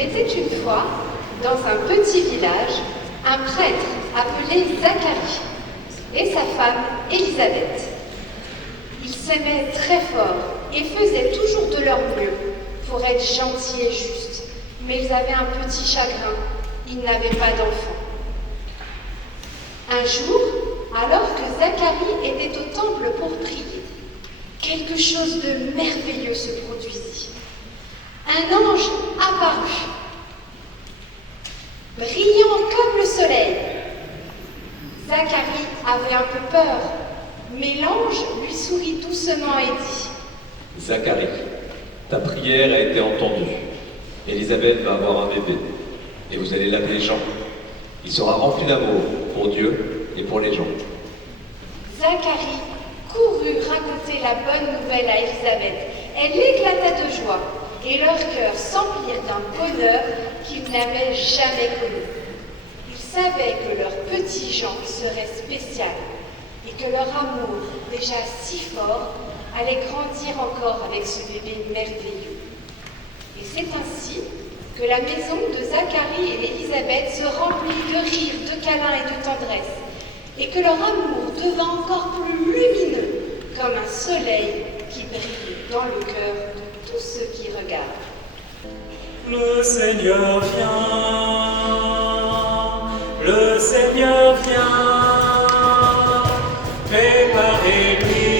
Il était une fois, dans un petit village, un prêtre appelé Zacharie et sa femme Élisabeth. Ils s'aimaient très fort et faisaient toujours de leur mieux pour être gentils et justes, mais ils avaient un petit chagrin, ils n'avaient pas d'enfants. Un jour, alors que Zacharie était au temple pour prier, quelque chose de merveilleux se produisit. Un ange apparut, brillant comme le soleil. Zacharie avait un peu peur, mais l'ange lui sourit doucement et dit : « Zacharie, ta prière a été entendue. Élisabeth va avoir un bébé, et vous allez l'appeler Jean. Il sera rempli d'amour pour Dieu et pour les gens. » Zacharie courut raconter la bonne nouvelle à Élisabeth. Elle éclata de joie, et leurs cœurs s'emplirent d'un bonheur qu'ils n'avaient jamais connu. Ils savaient que leur petit Jean serait spécial, et que leur amour, déjà si fort, allait grandir encore avec ce bébé merveilleux. Et c'est ainsi que la maison de Zacharie et d'Élisabeth se remplit de rires, de câlins et de tendresse, et que leur amour devint encore plus lumineux, comme un soleil qui brille dans le cœur de tous ceux qui regardent. Le Seigneur vient, préparez-lui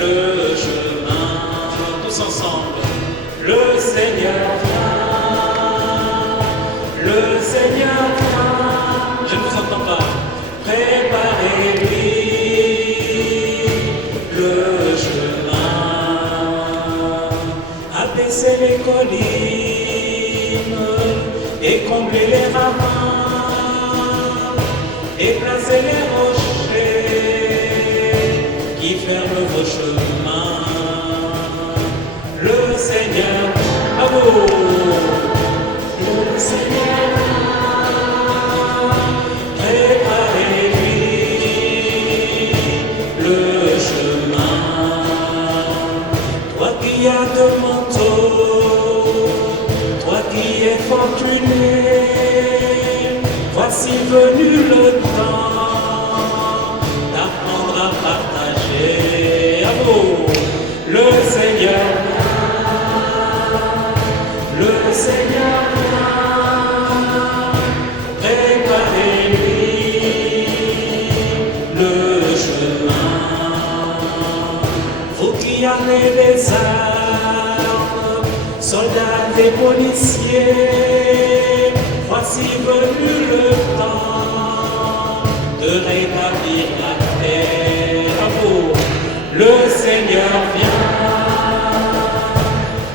le chemin, tous ensemble. Le Seigneur vient, je ne vous entends pas, préparez-lui le chemin, abaissez les collines et comblez les ravins, et placez les rochers qui ferment vos chemins. Le Seigneur, à vous, le Seigneur, préparez-lui le chemin. Toi qui as de manteaux, toi qui es fortuné, voici venu le temps d'apprendre à partager. À vous, le Seigneur, le Seigneur, préparez-lui le chemin. Vous qui avez des armes, soldats et policiers, voici venu le temps de rétablir la paix. À vous, le Seigneur vient,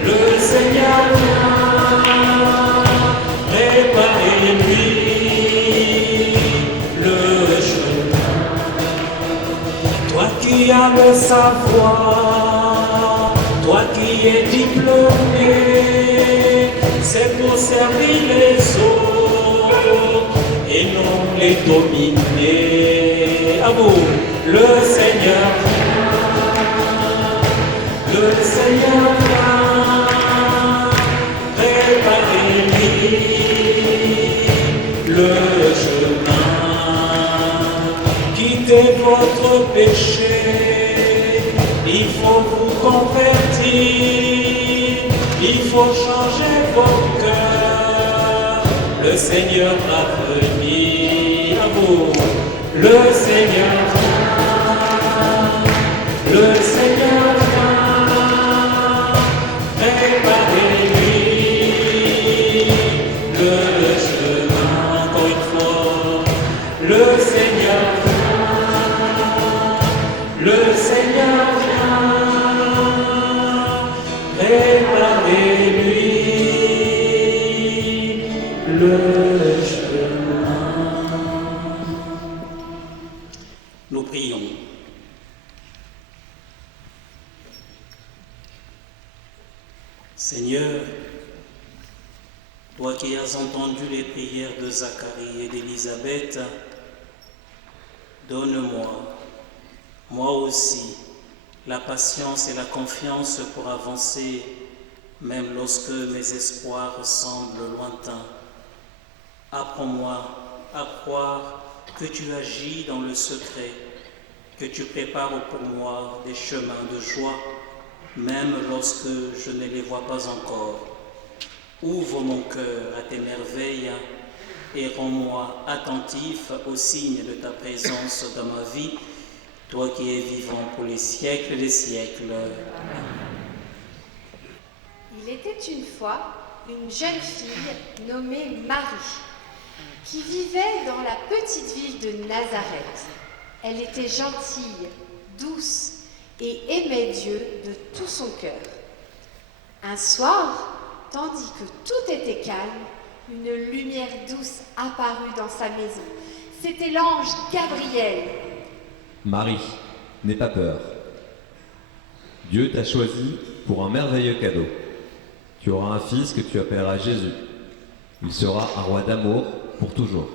le Seigneur vient, préparez-lui le chemin. Toi qui as le savoir, toi qui es diplômé, c'est pour servir les autres et non les dominer. À vous, le Seigneur vient, le Seigneur vient, préparez-lui le chemin. Quittez votre péché, il faut vous convertir, il faut changer vos cœurs. Le Seigneur va venir. À vous, le Seigneur vient, le Seigneur vient, préparez-lui le chemin. Encore une fois, le Seigneur vient, le Seigneur vient, préparez-lui le chemin. Nous prions. Seigneur, toi qui as entendu les prières de Zacharie et d'Élisabeth, donne-moi, moi aussi, la patience et la confiance pour avancer même lorsque mes espoirs semblent lointains. Apprends-moi à croire que tu agis dans le secret, que tu prépares pour moi des chemins de joie, même lorsque je ne les vois pas encore. Ouvre mon cœur à tes merveilles et rends-moi attentif aux signes de ta présence dans ma vie, toi qui es vivant pour les siècles des siècles. Il était une fois une jeune fille nommée Marie, qui vivait dans la petite ville de Nazareth. Elle était gentille, douce et aimait Dieu de tout son cœur. Un soir, tandis que tout était calme, une lumière douce apparut dans sa maison. C'était l'ange Gabriel. Marie, n'aie pas peur. Dieu t'a choisi pour un merveilleux cadeau. Tu auras un fils que tu appelleras Jésus. Il sera un roi d'amour pour toujours.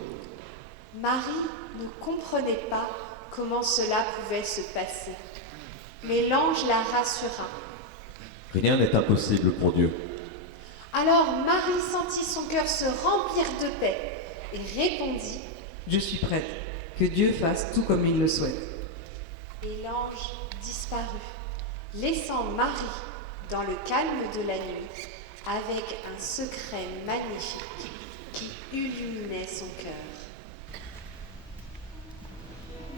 Marie ne comprenait pas comment cela pouvait se passer. Mais l'ange la rassura. Rien n'est impossible pour Dieu. Alors Marie sentit son cœur se remplir de paix et répondit: Je suis prête, que Dieu fasse tout comme il le souhaite. Et l'ange disparut, laissant Marie dans le calme de la nuit, avec un secret magnifique qui illuminait son cœur.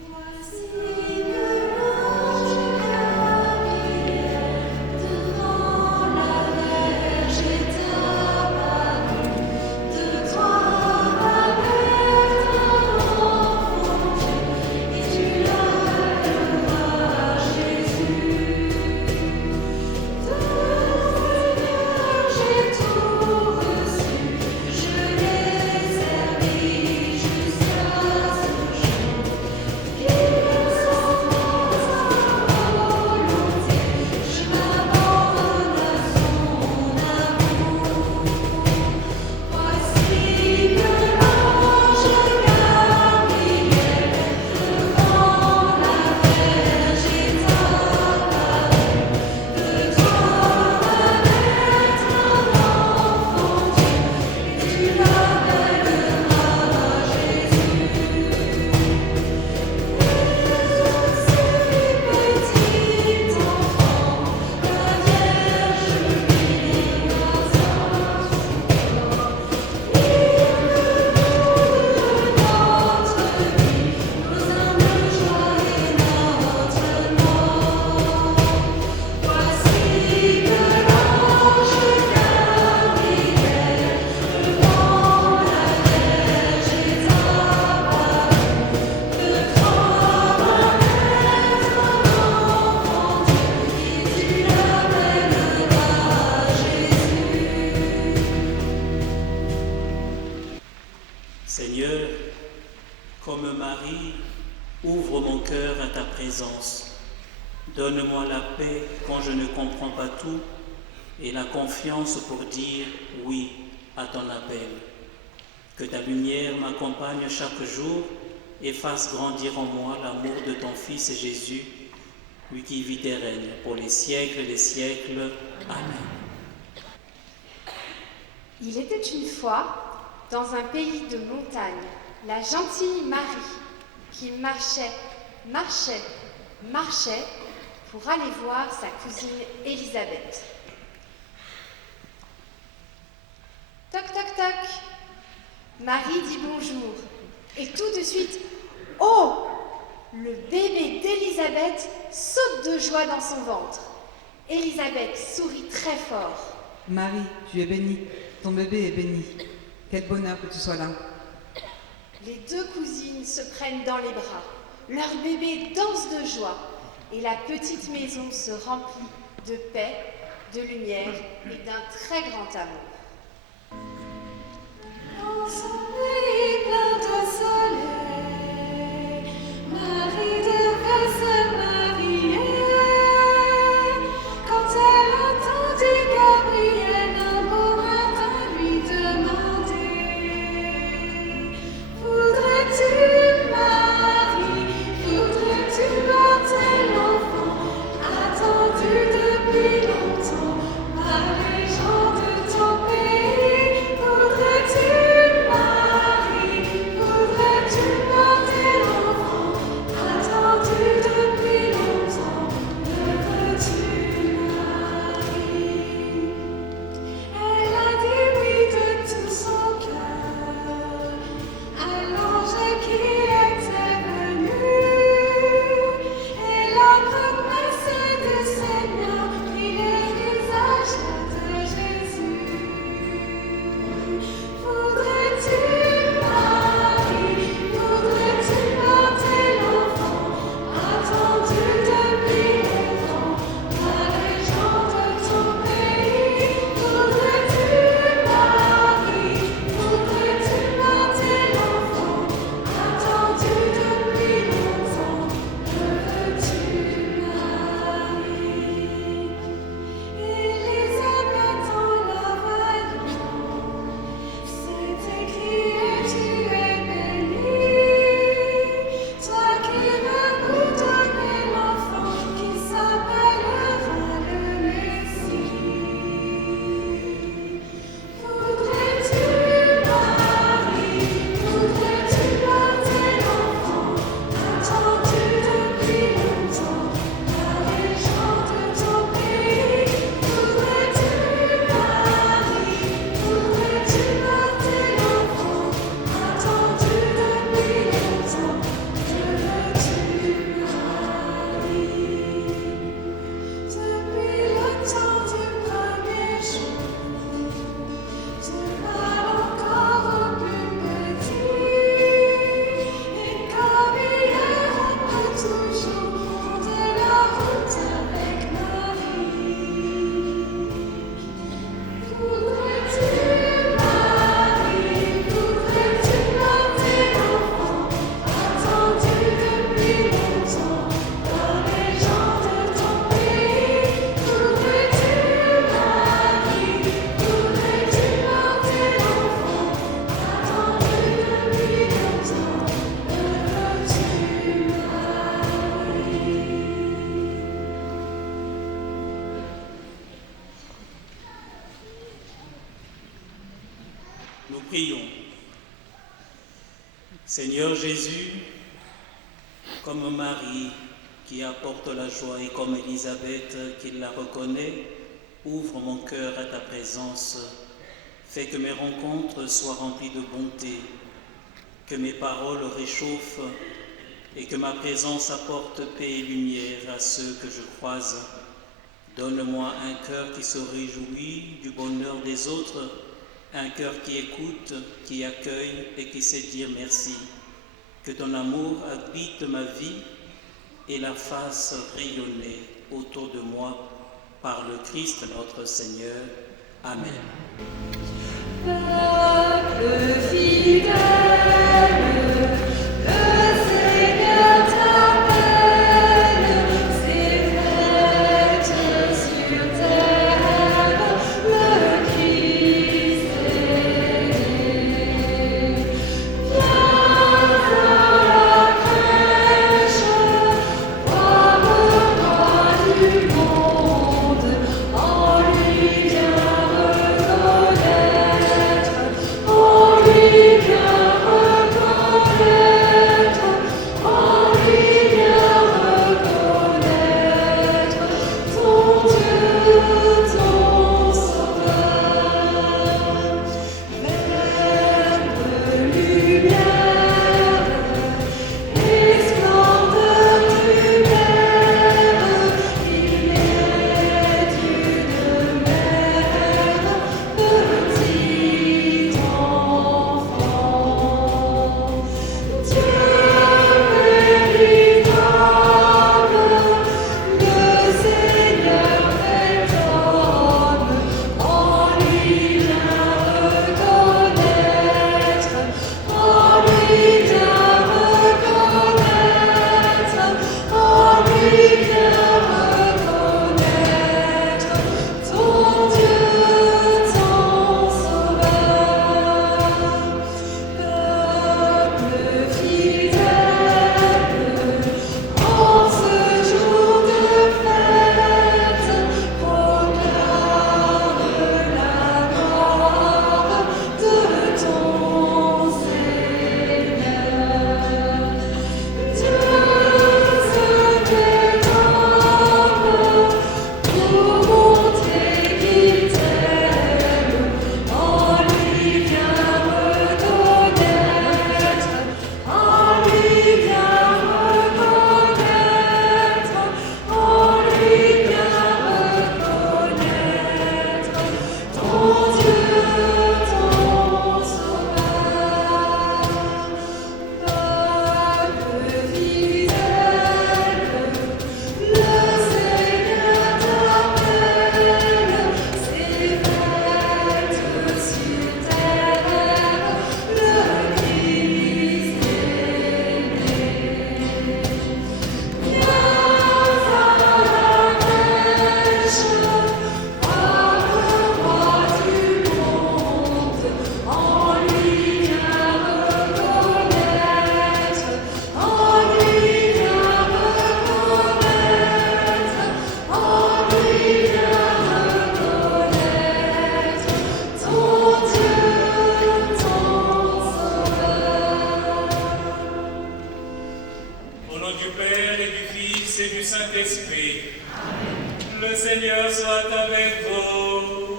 Voici que l'ange Gabriel devant la Vierge est apparu. De toi va naître un enfant Dieu, et tu l'appelleras Jésus. De Seigneur j'ai tout reçu, je l'ai servi jusqu'à ce jour. Il s'enfonce sa volonté, je m'abandonne à son amour. Voici que l'ange Gabriel devant la Vierge est apparu. De toi va naître un enfant Dieu, et tu l'appelleras Jésus. Petit enfant, la Vierge lui grâce à son corps. Il de notre vie, nos humbles joies et notre mort. Voici que l'ange Gabriel devant la Vierge est apparu. De toi va naître un enfant Dieu, et tu l'appelleras Jésus. Seigneur, comme Marie, ouvre mon cœur à ta présence. Donne-moi la paix quand je ne comprends pas tout et la confiance pour dire oui à ton appel. Que ta lumière m'accompagne chaque jour et fasse grandir en moi l'amour de ton Fils Jésus, lui qui vit et règne pour les siècles des siècles. Amen. Il était une fois, dans un pays de montagne, la gentille Marie qui marchait pour aller voir sa cousine Élisabeth. Toc toc toc. Marie dit bonjour et tout de suite, oh! Le bébé d'Élisabeth saute de joie dans son ventre. Élisabeth sourit très fort. Marie, tu es bénie, ton bébé est béni. Quel bonheur que tu sois là. Les deux cousines se prennent dans les bras. Leur bébé danse de joie et la petite maison se remplit de paix, de lumière et d'un très grand amour. Dans son pays plein de soleil, Marie devait se marier. Quand elle entendit Gabriel un beau matin lui demander: Voudrais-tu, Marie, voudrais-tu un tel enfant, attendu depuis longtemps par les gens Nous prions. Seigneur Jésus, comme Marie qui apporte la joie et comme Élisabeth qui la reconnaît, ouvre mon cœur à ta présence. Fais que mes rencontres soient remplies de bonté, que mes paroles réchauffent et que ma présence apporte paix et lumière à ceux que je croise. Donne-moi un cœur qui se réjouit du bonheur des autres, un cœur qui écoute, qui accueille et qui sait dire merci. Que ton amour habite ma vie et la fasse rayonner autour de moi par le Christ notre Seigneur. Amen. Peuple fidèle, le Seigneur t'appelle, ses fêtes sur terre, le Christ est né. Viens à la crèche, voir le roi du monde, en lui bien reconnaître, en lui bien reconnaître, en lui bien reconnaître, ton Dieu, ton Sauveur. Verbe, lumière, et splendeur du Père, il est d'une mère, petit enfant. Dieu véritable, le Seigneur est homme, en lui bien reconnaître, en lui bien reconnaître, en lui bien reconnaître, ton Dieu, ton Sauveur. Peuple fidèle, en ce jour de fête, proclame la gloire de ton Seigneur. Dieu se fait homme pour montrer qu'il t'aime, en lui bien reconnaître, en lui bien reconnaître, en lui bien reconnaître, ton Dieu, ton Sauveur. Peuple fidèle, le Seigneur t'appelle, ses fêtes sur terre, le Christ est né. Viens à la crèche, voir le roi du monde, en lui bien reconnaître, en lui bien reconnaître, en lui bien reconnaître, ton Dieu, ton Sauveur. Au nom du Père et du Fils et du Saint-Esprit, le Seigneur soit avec vous.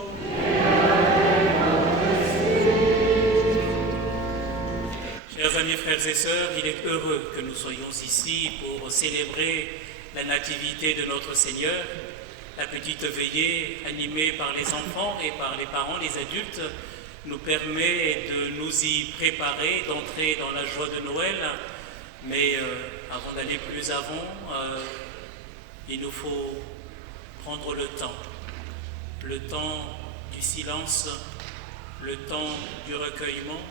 Chers amis, frères et sœurs, il est heureux que nous soyons ici pour célébrer la nativité de notre Seigneur. La petite veillée animée par les enfants et par les parents, les adultes, nous permet de nous y préparer, d'entrer dans la joie de Noël. Mais avant d'aller plus avant, il nous faut prendre le temps du silence, le temps du recueillement,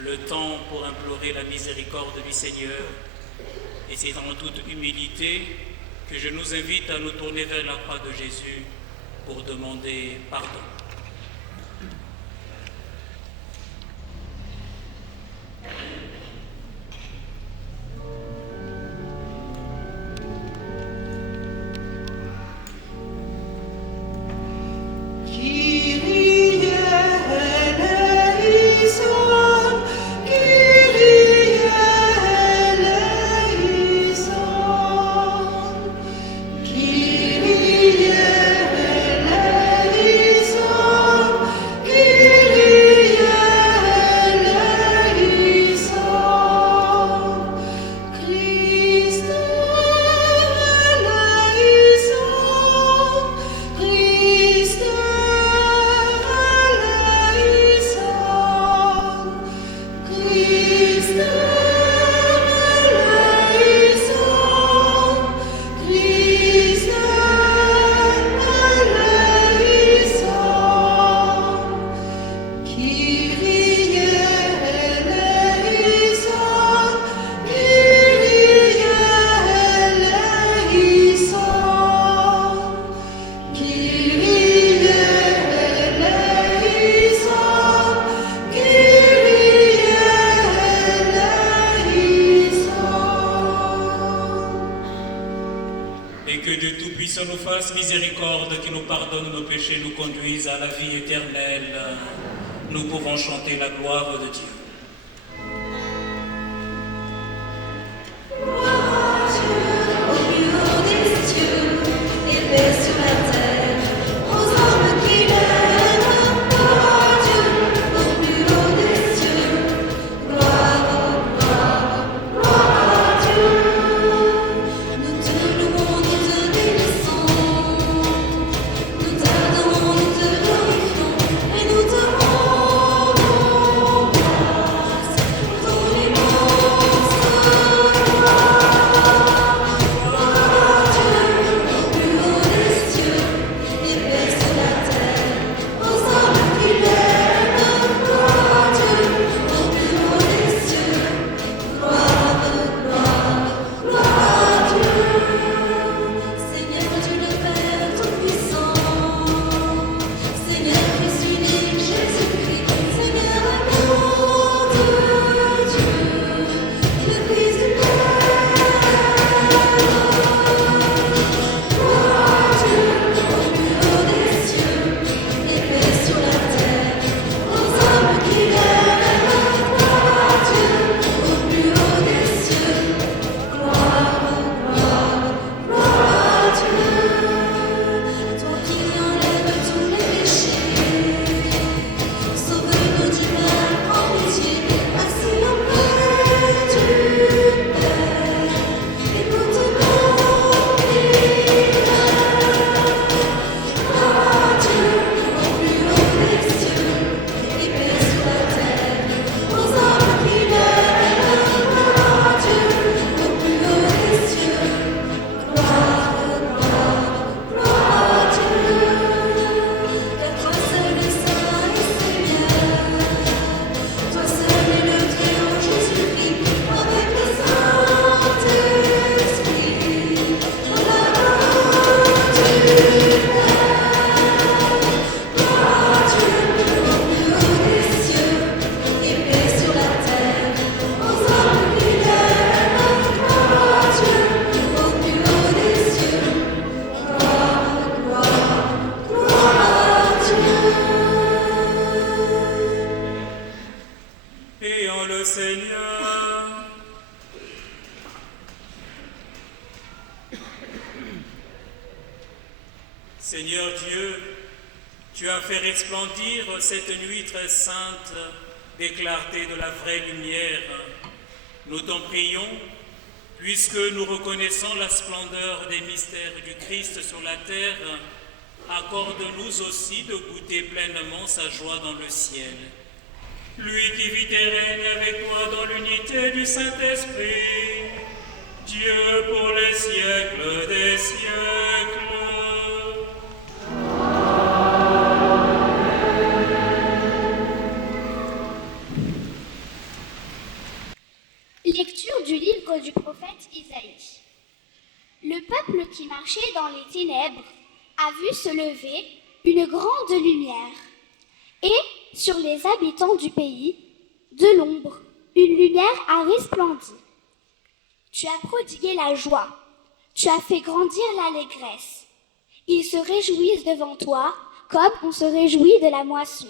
le temps pour implorer la miséricorde du Seigneur. Et c'est en toute humilité que je nous invite à nous tourner vers la croix de Jésus pour demander pardon. Kyrie eleison. fasse miséricorde, qui nous pardonne nos péchés, nous conduise à la vie éternelle. Nous pouvons chanter la gloire de Dieu. Seigneur Dieu, tu as fait resplendir cette nuit très sainte des clartés de la vraie lumière. Nous t'en prions, puisque nous reconnaissons la splendeur des mystères du Christ sur la terre, accorde-nous aussi de goûter pleinement sa joie dans le ciel. Lui qui vit et règne avec toi dans l'unité du Saint-Esprit, Dieu pour les siècles des siècles. Lecture du livre du prophète Isaïe. Le peuple qui marchait dans les ténèbres a vu se lever une grande lumière, et sur les habitants du pays, de l'ombre, une lumière a resplendi. Tu as prodigué la joie, tu as fait grandir l'allégresse. Ils se réjouissent devant toi comme on se réjouit de la moisson,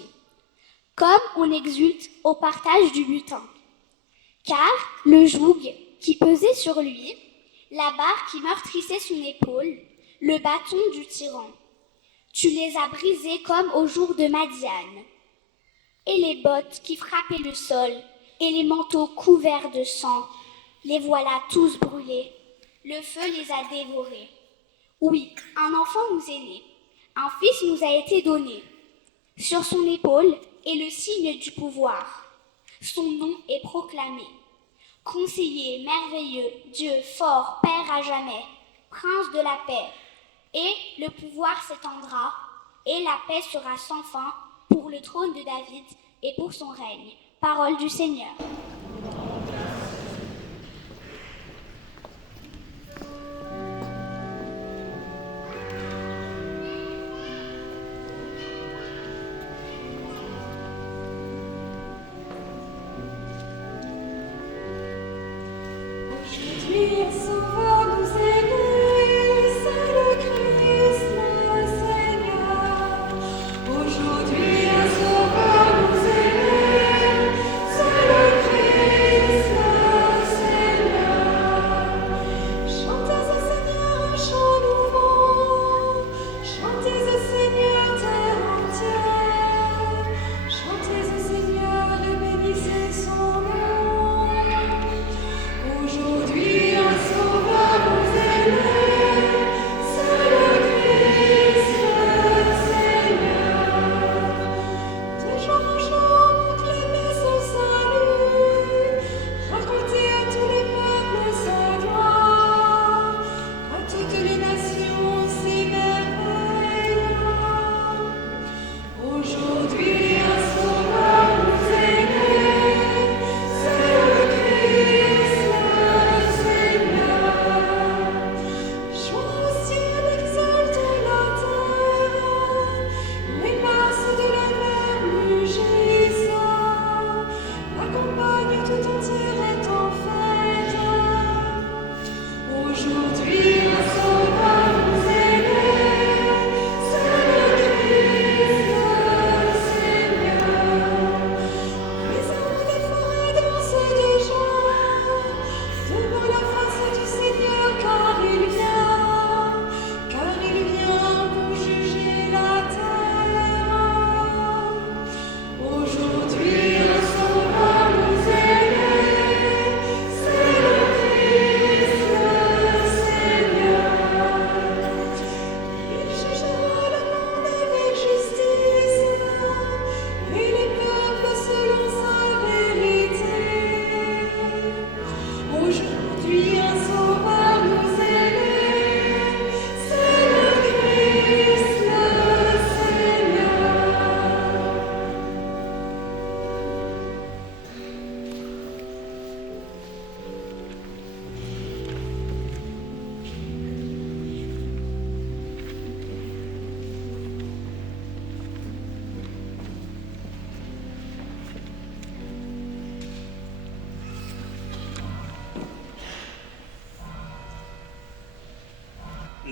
comme on exulte au partage du butin. Car le joug qui pesait sur lui, la barre qui meurtrissait son épaule, le bâton du tyran, tu les as brisés comme au jour de Madian. Et les bottes qui frappaient le sol, et les manteaux couverts de sang, les voilà tous brûlés. Le feu les a dévorés. Oui, un enfant nous est né, un fils nous a été donné. Sur son épaule est le signe du pouvoir. Son nom est proclamé. Conseiller merveilleux, Dieu fort, Père à jamais, Prince de la paix. Et le pouvoir s'étendra, et la paix sera sans fin pour le trône de David et pour son règne. Parole du Seigneur. Aujourd'hui, Sauveur nous est né, c'est le Christ.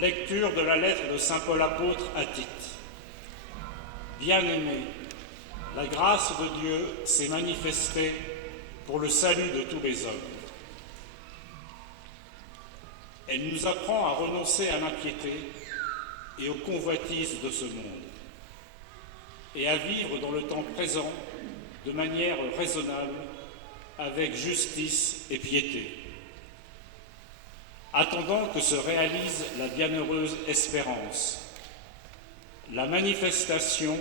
Lecture de la lettre de saint Paul apôtre à Tite. Bien-aimés, la grâce de Dieu s'est manifestée pour le salut de tous les hommes. Elle nous apprend à renoncer à l'impiété et aux convoitises de ce monde, et à vivre dans le temps présent de manière raisonnable, avec justice et piété, attendant que se réalise la bienheureuse espérance, la manifestation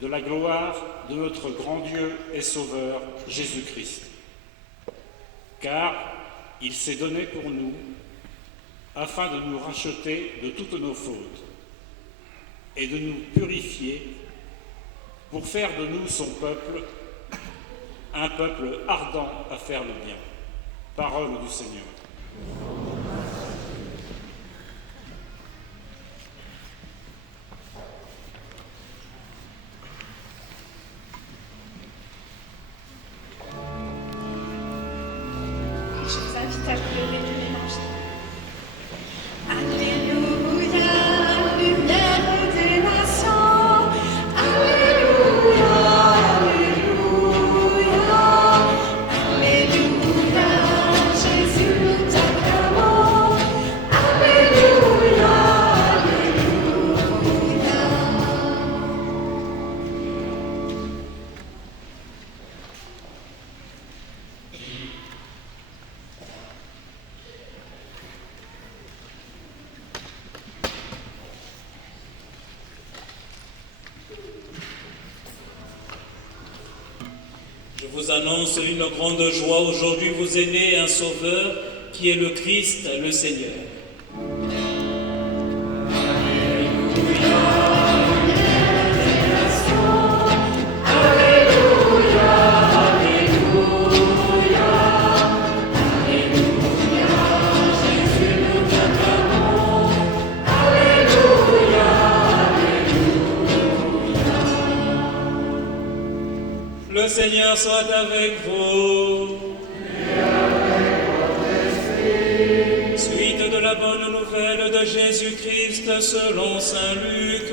de la gloire de notre grand Dieu et Sauveur Jésus-Christ. Car il s'est donné pour nous, afin de nous racheter de toutes nos fautes et de nous purifier pour faire de nous son peuple, un peuple ardent à faire le bien. Parole du Seigneur. Je vous invite à vous lever de l'évangile. Alléluia, lumière des nations. Alléluia, alléluia, alléluia, Jésus nous t'acclamons. Alléluia, alléluia. Je vous annonce une grande joie. Aujourd'hui vous est né un Sauveur qui est le Christ, le Seigneur. Le Seigneur soit avec vous. Suite de la bonne nouvelle de Jésus-Christ selon saint Luc.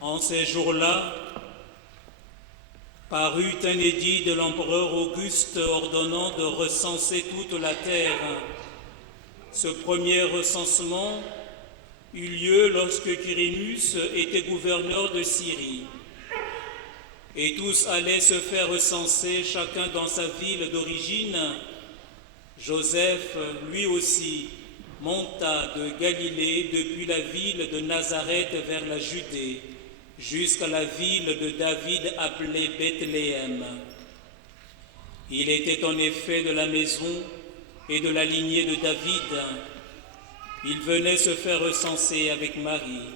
En ces jours-là, parut un édit de l'empereur Auguste ordonnant de recenser toute la terre. Ce premier recensement eut lieu lorsque Quirinus était gouverneur de Syrie. Et tous allaient se faire recenser, chacun dans sa ville d'origine. Joseph, lui aussi, monta de Galilée depuis la ville de Nazareth vers la Judée, jusqu'à la ville de David appelée Bethléem. Il était en effet de la maison et de la lignée de David. Il venait se faire recenser avec Marie,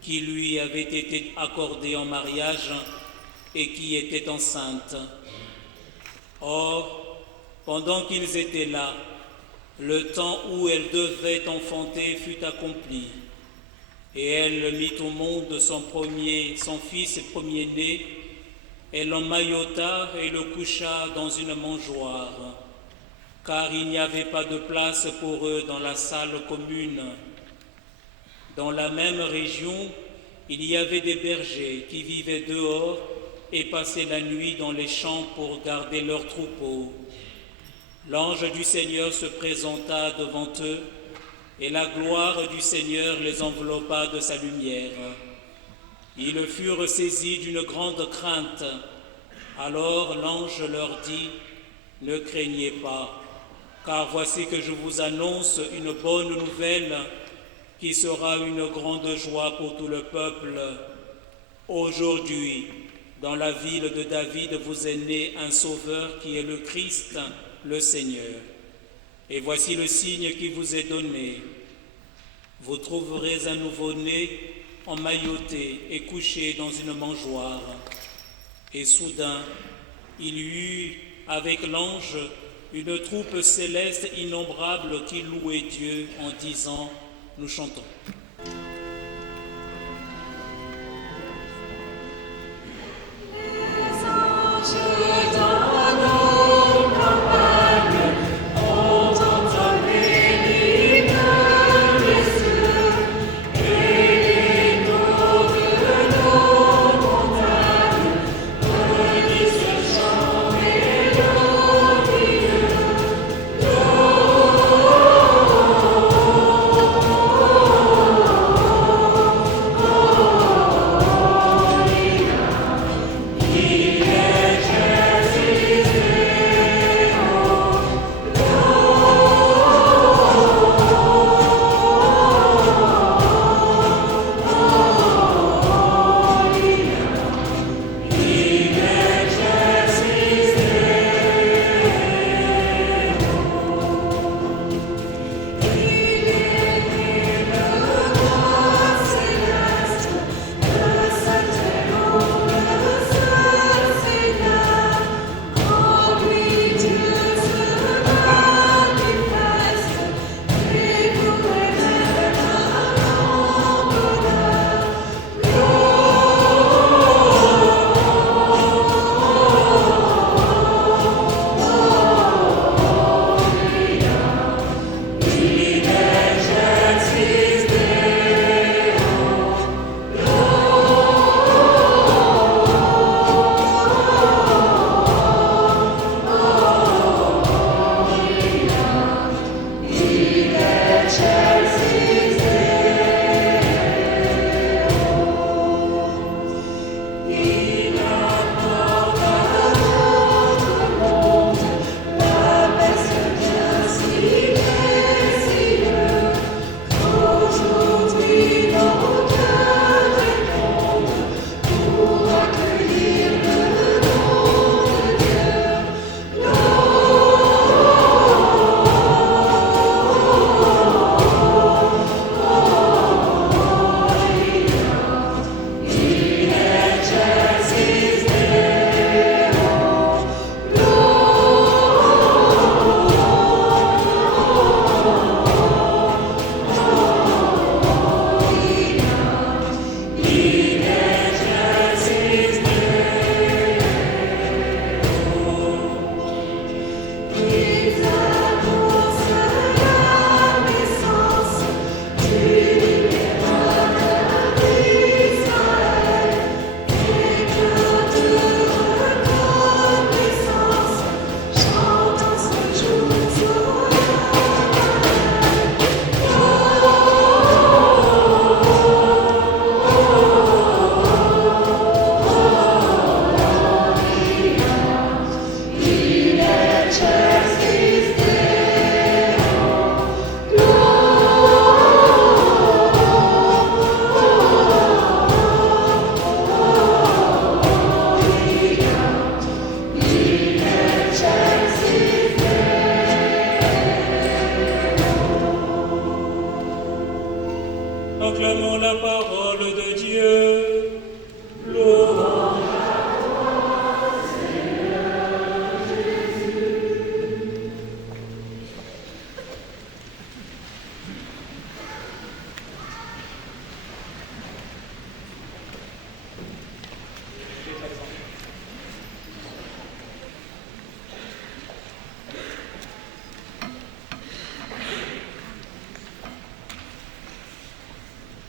qui lui avait été accordée en mariage et qui était enceinte. Or, pendant qu'ils étaient là, le temps où elle devait enfanter fut accompli. Et elle mit au monde son fils premier-né. Elle l'emmaillota et le coucha dans une mangeoire, car il n'y avait pas de place pour eux dans la salle commune. Dans la même région, il y avait des bergers qui vivaient dehors et passaient la nuit dans les champs pour garder leurs troupeaux. L'ange du Seigneur se présenta devant eux, et la gloire du Seigneur les enveloppa de sa lumière. Ils furent saisis d'une grande crainte. Alors l'ange leur dit, « Ne craignez pas, car voici que je vous annonce une bonne nouvelle qui sera une grande joie pour tout le peuple. Aujourd'hui, dans la ville de David, vous est né un Sauveur qui est le Christ, le Seigneur. Et voici le signe qui vous est donné. Vous trouverez un nouveau-né emmailloté et couché dans une mangeoire. Et soudain, il y eut avec l'ange une troupe céleste innombrable qui louait Dieu en disant, nous chantons. Proclamons la parole de Dieu. Louange à toi, Seigneur Jésus.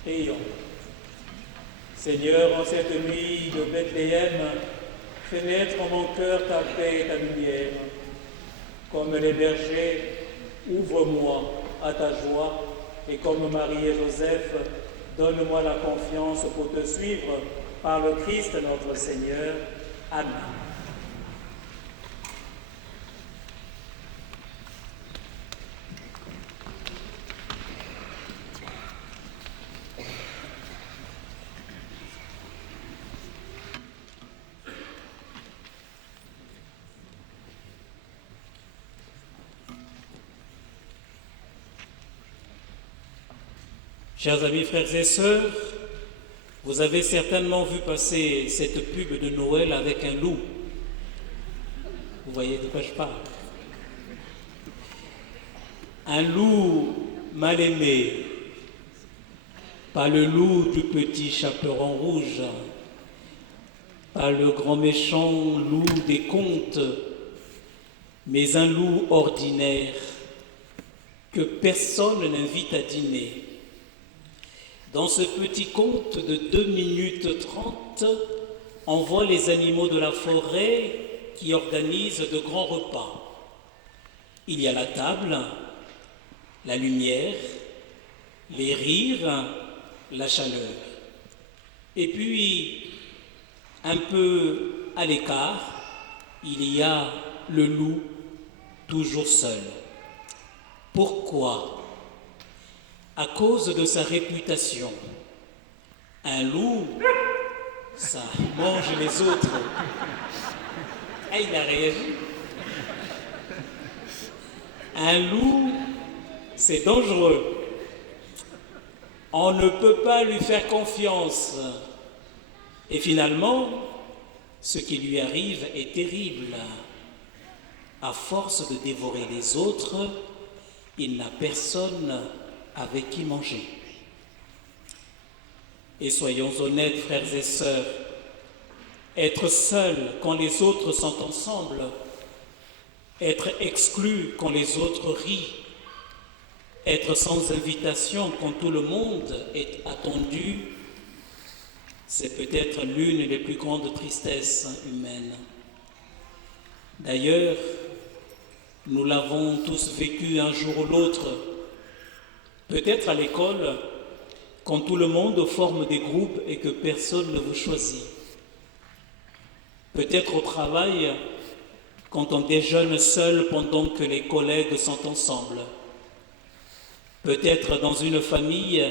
Prions. Seigneur, en cette nuit de Bethléem, fais naître en mon cœur ta paix et ta lumière. Comme les bergers, ouvre-moi à ta joie, et comme Marie et Joseph, donne-moi la confiance pour te suivre par le Christ notre Seigneur. Amen. Chers amis, frères et sœurs, Vous avez certainement vu passer cette pub de Noël avec un loup. Vous voyez de quoi je parle? Un loup mal aimé, pas le loup du petit chaperon rouge, pas le grand méchant loup des contes, mais un loup ordinaire que personne n'invite à dîner. Dans ce petit conte de 2 minutes 30, on voit les animaux de la forêt qui organisent de grands repas. Il y a la table, la lumière, les rires, la chaleur. Et puis, un peu à l'écart, il y a le loup, toujours seul. Pourquoi? À cause de sa réputation. Un loup, ça mange les autres. Et il a réagi. Un loup, c'est dangereux. On ne peut pas lui faire confiance. Et finalement, ce qui lui arrive est terrible. À force de dévorer les autres, il n'a personne avec qui manger. Et soyons honnêtes, frères et sœurs, être seul quand les autres sont ensemble, être exclu quand les autres rient, être sans invitation quand tout le monde est attendu, c'est peut-être l'une des plus grandes tristesses humaines. D'ailleurs, nous l'avons tous vécu un jour ou l'autre, peut-être à l'école, quand tout le monde forme des groupes et que personne ne vous choisit. Peut-être au travail, quand on déjeune seul pendant que les collègues sont ensemble. Peut-être dans une famille,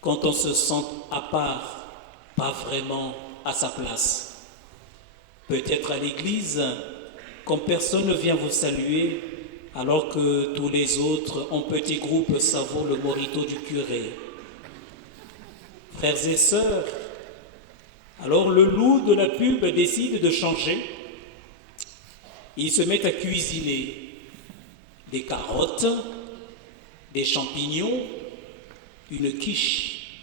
quand on se sent à part, pas vraiment à sa place. Peut-être à l'église, quand personne ne vient vous saluer, alors que tous les autres, en petits groupes, savourent le mojito du curé. Frères et sœurs, alors le loup de la pub décide de changer. Il se met à cuisiner des carottes, des champignons, une quiche.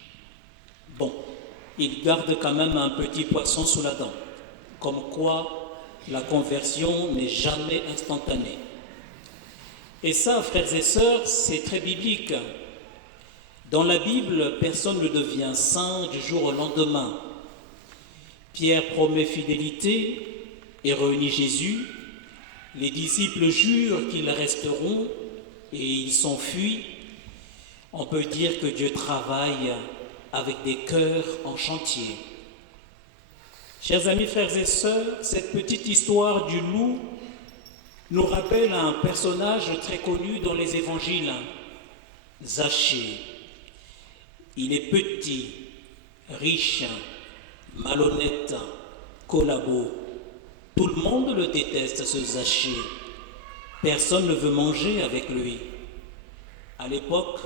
Bon, il garde quand même un petit poisson sous la dent, comme quoi la conversion n'est jamais instantanée. Et ça, frères et sœurs, c'est très biblique. Dans la Bible, personne ne devient saint du jour au lendemain. Pierre promet fidélité et réunit Jésus. Les disciples jurent qu'ils resteront et ils s'enfuient. On peut dire que Dieu travaille avec des cœurs en chantier. Chers amis, frères et sœurs, cette petite histoire du loup nous rappelle un personnage très connu dans les évangiles, Zachée. Il est petit, riche, malhonnête, collabo. Tout le monde le déteste, ce Zachée. Personne ne veut manger avec lui. À l'époque,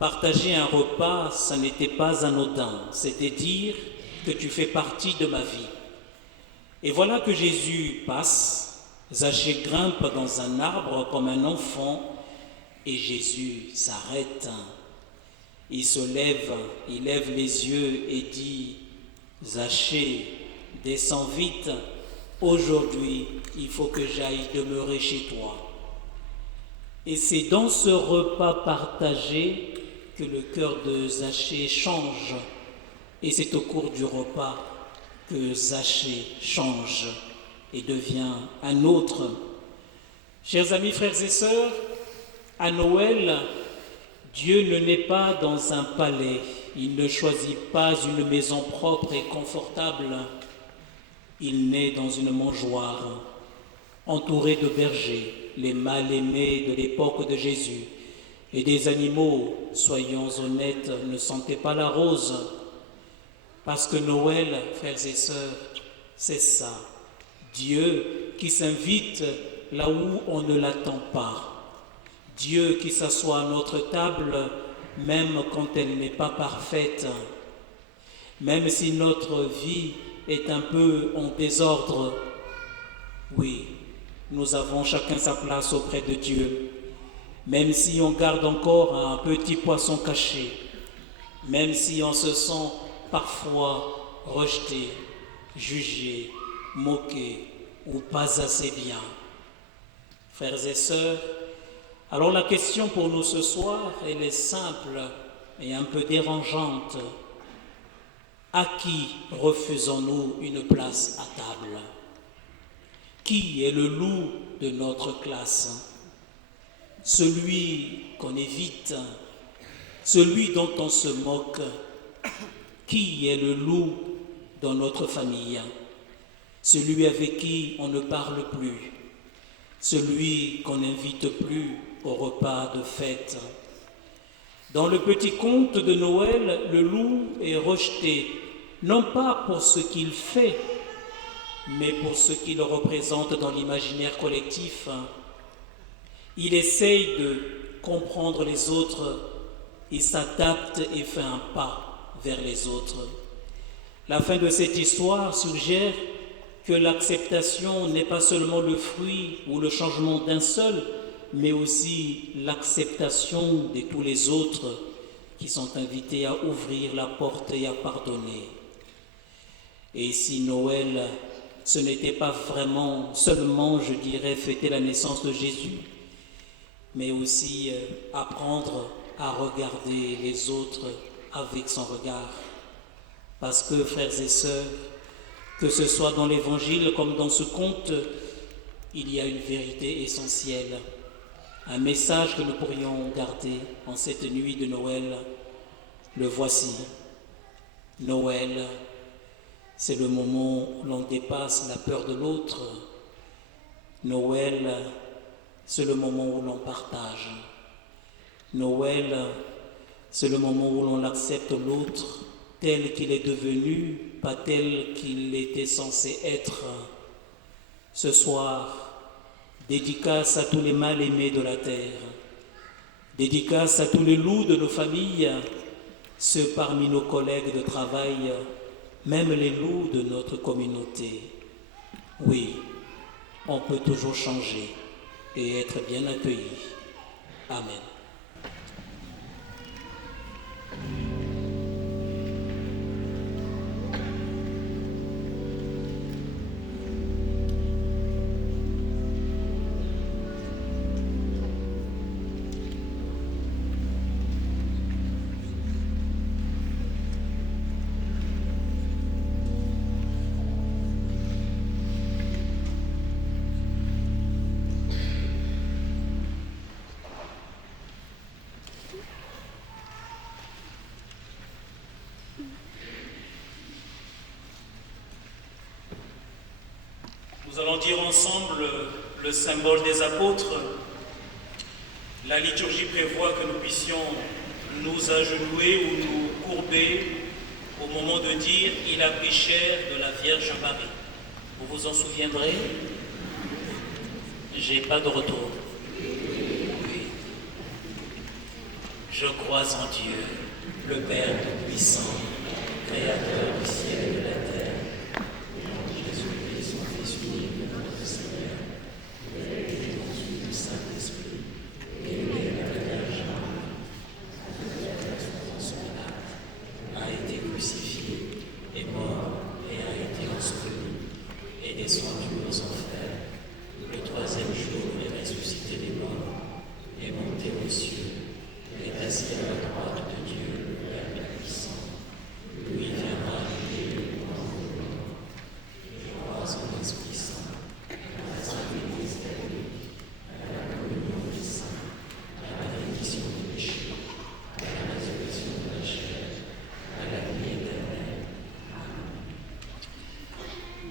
partager un repas, ça n'était pas anodin. C'était dire que tu fais partie de ma vie. Et voilà que Jésus passe. Zachée grimpe dans un arbre comme un enfant et Jésus s'arrête. Il se lève, il lève les yeux et dit « Zachée, descends vite, aujourd'hui il faut que j'aille demeurer chez toi. » Et c'est dans ce repas partagé que le cœur de Zachée change. Et c'est au cours du repas que Zachée change et devient un autre. Chers amis, frères et sœurs, à Noël, Dieu ne naît pas dans un palais, il ne choisit pas une maison propre et confortable, il naît dans une mangeoire, entouré de bergers, les mal-aimés de l'époque de Jésus, et des animaux, soyons honnêtes, ne sentaient pas la rose, parce que Noël, frères et sœurs, c'est ça, Dieu qui s'invite là où on ne l'attend pas. Dieu qui s'assoit à notre table, même quand elle n'est pas parfaite. Même si notre vie est un peu en désordre, oui, nous avons chacun sa place auprès de Dieu. Même si on garde encore un petit poisson caché, même si on se sent parfois rejeté, jugé, moqué ou pas assez bien. Frères et sœurs, alors la question pour nous ce soir, elle est simple et un peu dérangeante. À qui refusons-nous une place à table? Qui est le loup de notre classe? Celui qu'on évite, celui dont on se moque? Qui est le loup dans notre famille? Celui avec qui on ne parle plus, celui qu'on n'invite plus au repas de fête. Dans le petit conte de Noël, le loup est rejeté, non pas pour ce qu'il fait, mais pour ce qu'il représente dans l'imaginaire collectif. Il essaye de comprendre les autres, il s'adapte et fait un pas vers les autres. La fin de cette histoire suggère que l'acceptation n'est pas seulement le fruit ou le changement d'un seul, mais aussi l'acceptation de tous les autres qui sont invités à ouvrir la porte et à pardonner. Et si Noël, ce n'était pas vraiment seulement, je dirais, fêter la naissance de Jésus, mais aussi apprendre à regarder les autres avec son regard. Parce que, frères et sœurs, que ce soit dans l'Évangile comme dans ce conte, il y a une vérité essentielle, un message que nous pourrions garder en cette nuit de Noël. Le voici. Noël, c'est le moment où l'on dépasse la peur de l'autre. Noël, c'est le moment où l'on partage. Noël, c'est le moment où l'on accepte l'autre tel qu'il est devenu, pas tel qu'il était censé être. Ce soir, dédicace à tous les mal-aimés de la terre, dédicace à tous les loups de nos familles, ceux parmi nos collègues de travail, même les loups de notre communauté. Oui, on peut toujours changer et être bien accueilli. Amen. Nous allons dire ensemble le symbole des apôtres. La liturgie prévoit que nous puissions nous agenouiller ou nous courber au moment de dire « Il a pris chair de la Vierge Marie ». Vous vous en souviendrez? J'ai pas de retour. Oui. Je crois en Dieu, le Père Tout-Puissant, Créateur du ciel et de la terre.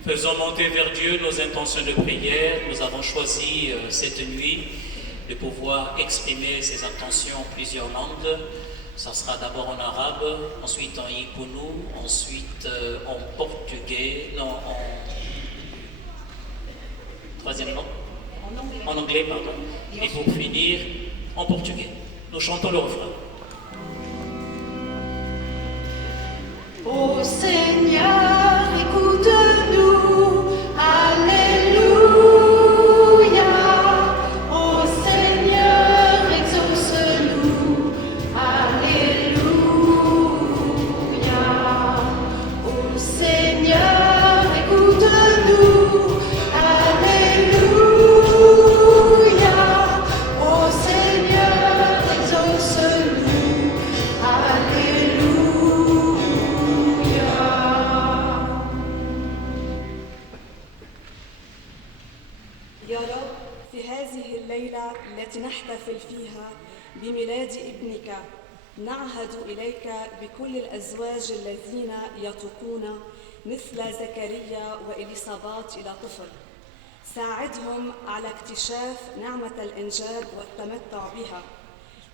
Faisons monter vers Dieu nos intentions de prière. Nous avons choisi cette nuit de pouvoir exprimer ces intentions en plusieurs langues. Ça sera d'abord en arabe, ensuite en ipounou, ensuite en portugais, troisième langue, en anglais, pardon, et pour finir en portugais. Nous chantons le refrain. Ô Seigneur, écoute-nous. Alléluia. Ô Seigneur, exauce-nous. Alléluia. Ô Seigneur, écoute-nous. Alléluia. Ô Seigneur, exauce-nous. Alléluia. يا رب في هذه الليلة التي نحتفل فيها بميلاد ابنك نعهد إليك بكل الأزواج الذين يتوقون مثل زكريا وإليصابات إلى طفل. ساعدهم على اكتشاف نعمة الإنجاب والتمتع بها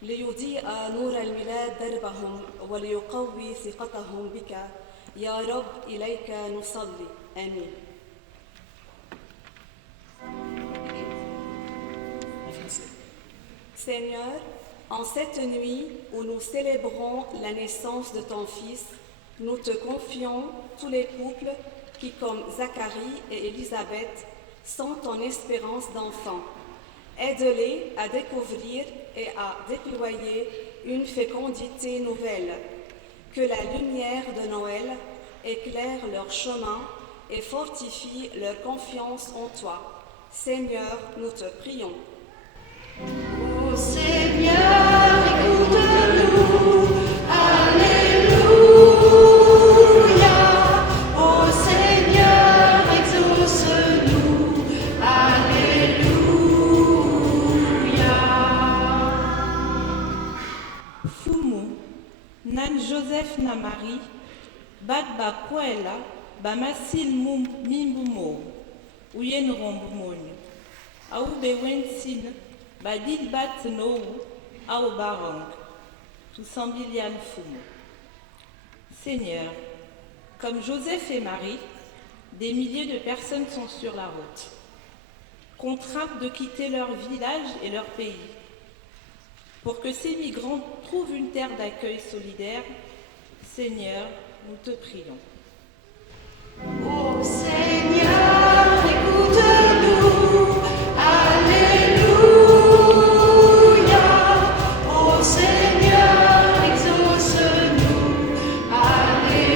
ليضيء نور الميلاد دربهم وليقوي ثقتهم بك. يا رب إليك نصلي. آمين. Seigneur, en cette nuit où nous célébrons la naissance de ton Fils, nous te confions tous les couples qui, comme Zacharie et Élisabeth, sont en espérance d'enfant. Aide-les à découvrir et à déployer une fécondité nouvelle. Que la lumière de Noël éclaire leur chemin et fortifie leur confiance en toi. Seigneur, nous te prions. Ô Seigneur, écoute-nous. Alléluia. Ô Seigneur, exauce-nous. Alléluia. Fumu, nan Joseph na Marie, bat ba poela, ba masil mimbumo, uyen rombumonyo. Au bewensin, ba dil bat nou, au barang, tout sambilian fumu. Seigneur, comme Joseph et Marie, des milliers de personnes sont sur la route, contraintes de quitter leur village et leur pays. Pour que ces migrants trouvent une terre d'accueil solidaire, Seigneur, nous te prions. Ô Seigneur, écoute-nous. Alléluia. Ô Seigneur, exauce-nous. Alléluia.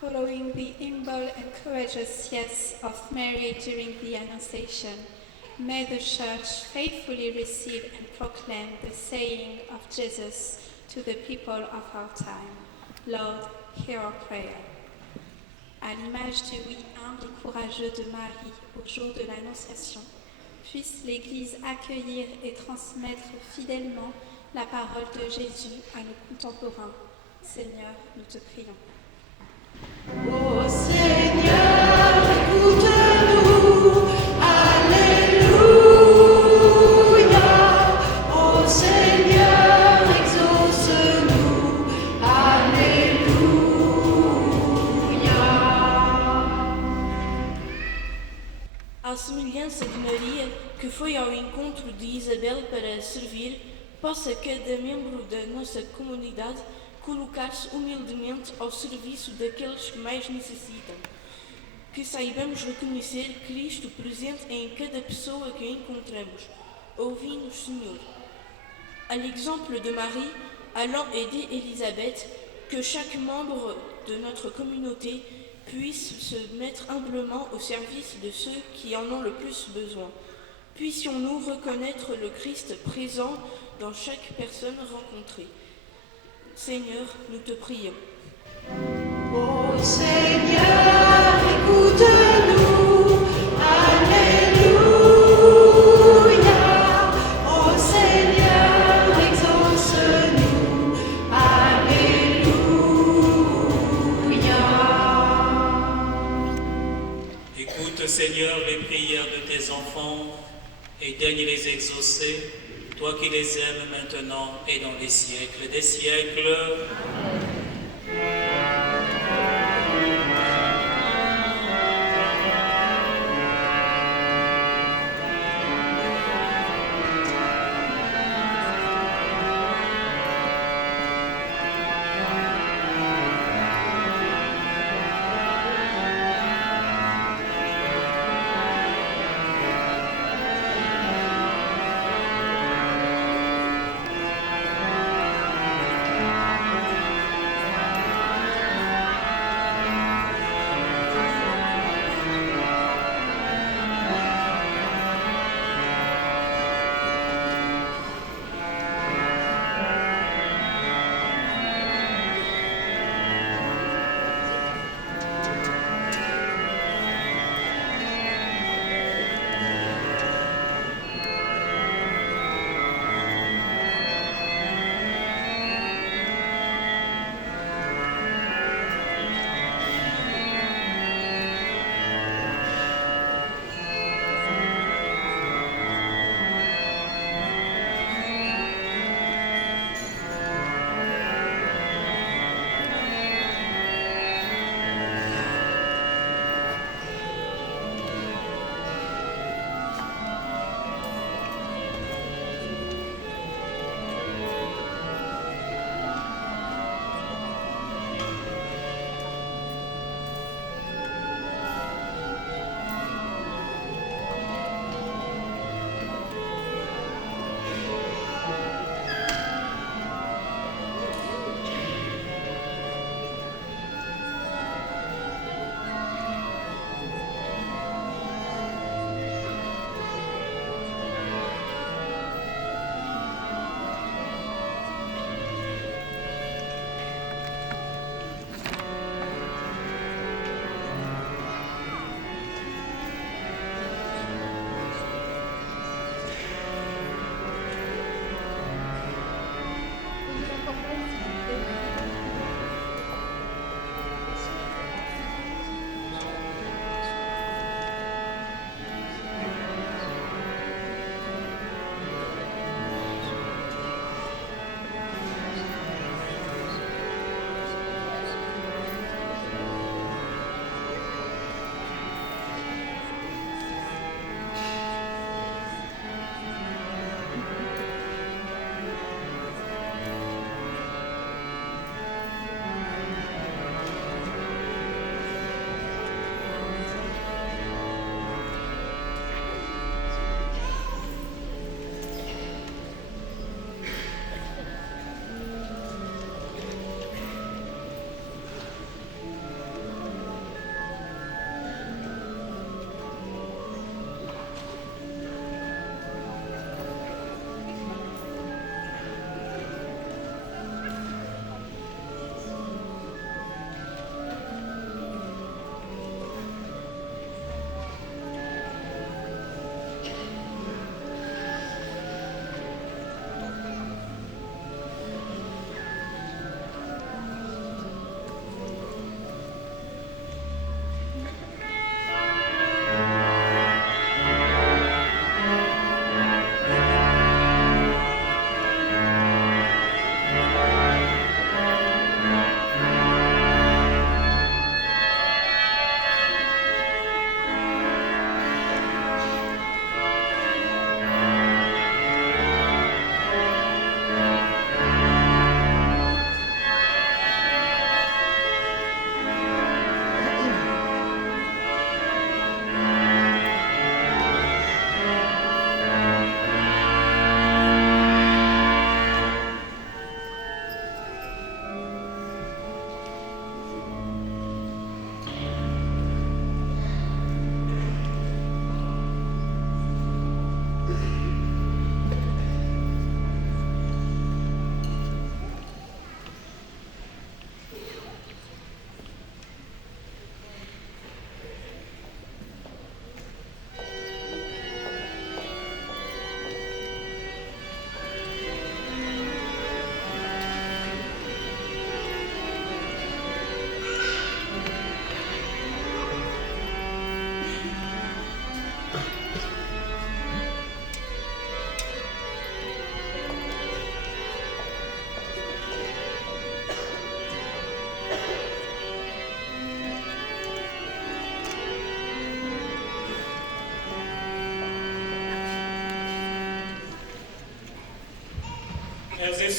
Following the humble and courageous yes of Mary during the Annunciation, may the Church faithfully receive and proclaim the saying of Jesus to the people of our time. Lord, hear our prayer. À l'image du oui humble et courageux de Marie au jour de l'Annonciation, puisse l'Église accueillir et transmettre fidèlement la parole de Jésus à nos contemporains. Seigneur, nous te prions. Ô Seigneur, écoute-nous. Alléluia. Ô Seigneur, exauce-nous. Alléluia. À semelhança de Maria, que foi ao encontro de Isabel para servir, possa cada membro da nossa comunidade colocar-se humildemente ao serviço daqueles que mais necessitam. Que saibamos reconhecer Cristo presente em cada pessoa que encontramos. Ouvis-nous, Seigneur. À l'exemple de Marie, allant aider Élisabeth, que chaque membre de notre communauté puisse se mettre humblement au service de ceux qui en ont le plus besoin. Puissions-nous reconnaître le Christ présent dans chaque personne rencontrée. Seigneur, nous te prions. Ô Seigneur, écoute-nous. Alléluia. Ô Seigneur, exauce-nous. Alléluia. Écoute, Seigneur, les prières de tes enfants et daigne les exaucer, toi qui les aimes maintenant et dans les siècles des siècles.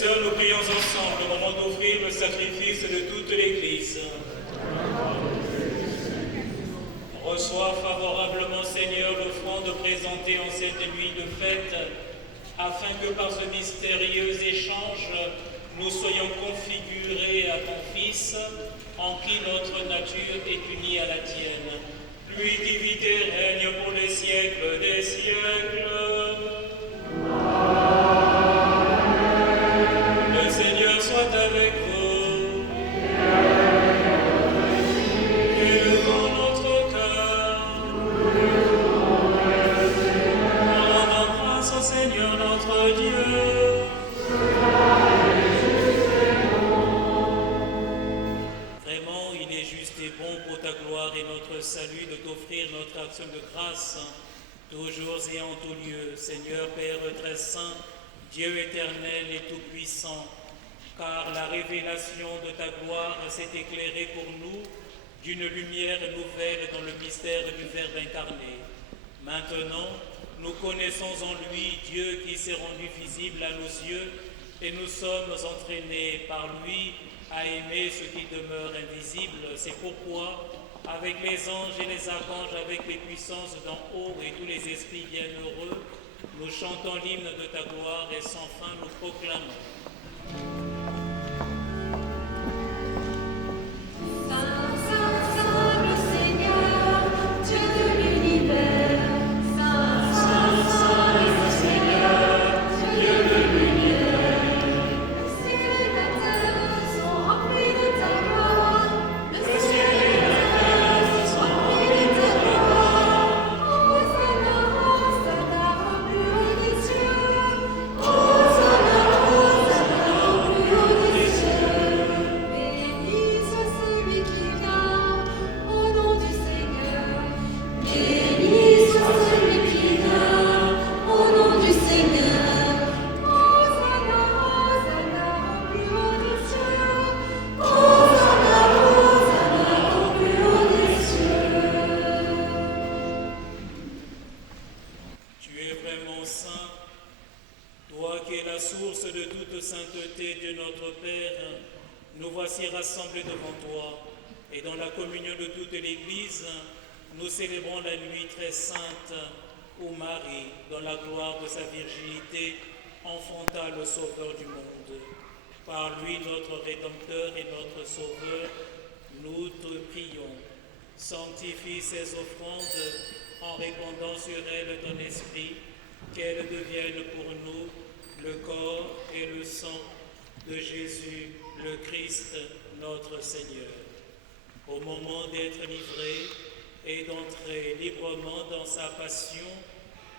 sœurs, nous prions ensemble au moment d'offrir le sacrifice de toute l'Église. Reçois favorablement, Seigneur, l'offrande présentée en cette nuit de fête, afin que par ce mystérieux échange, nous soyons configurés à ton Fils, en qui notre nature est unie à la tienne. Lui qui vit et règne pour les siècles des siècles. Le Seigneur soit avec vous. Élevons notre cœur. Rendons grâce au Seigneur notre Dieu. Vraiment, il est juste et bon pour ta gloire et notre salut de t'offrir notre action de grâce, toujours et en tout lieu, Seigneur Père très saint, Dieu éternel et tout-puissant, car la révélation de ta gloire s'est éclairée pour nous d'une lumière nouvelle dans le mystère du Verbe incarné. Maintenant, nous connaissons en lui Dieu qui s'est rendu visible à nos yeux et nous sommes entraînés par lui à aimer ce qui demeure invisible. C'est pourquoi, avec les anges et les archanges, avec les puissances d'en haut et tous les esprits bienheureux, nous chantons l'hymne de ta gloire et sans fin nous proclamons. Nous célébrons la nuit très sainte où Marie, dans la gloire de sa virginité, enfanta le Sauveur du monde. Par lui, notre Rédempteur et notre Sauveur, nous te prions. Sanctifie ces offrandes en répandant sur elles ton esprit, qu'elles deviennent pour nous le corps et le sang de Jésus, le Christ, notre Seigneur. Au moment d'être livré et d'entrer librement dans sa passion,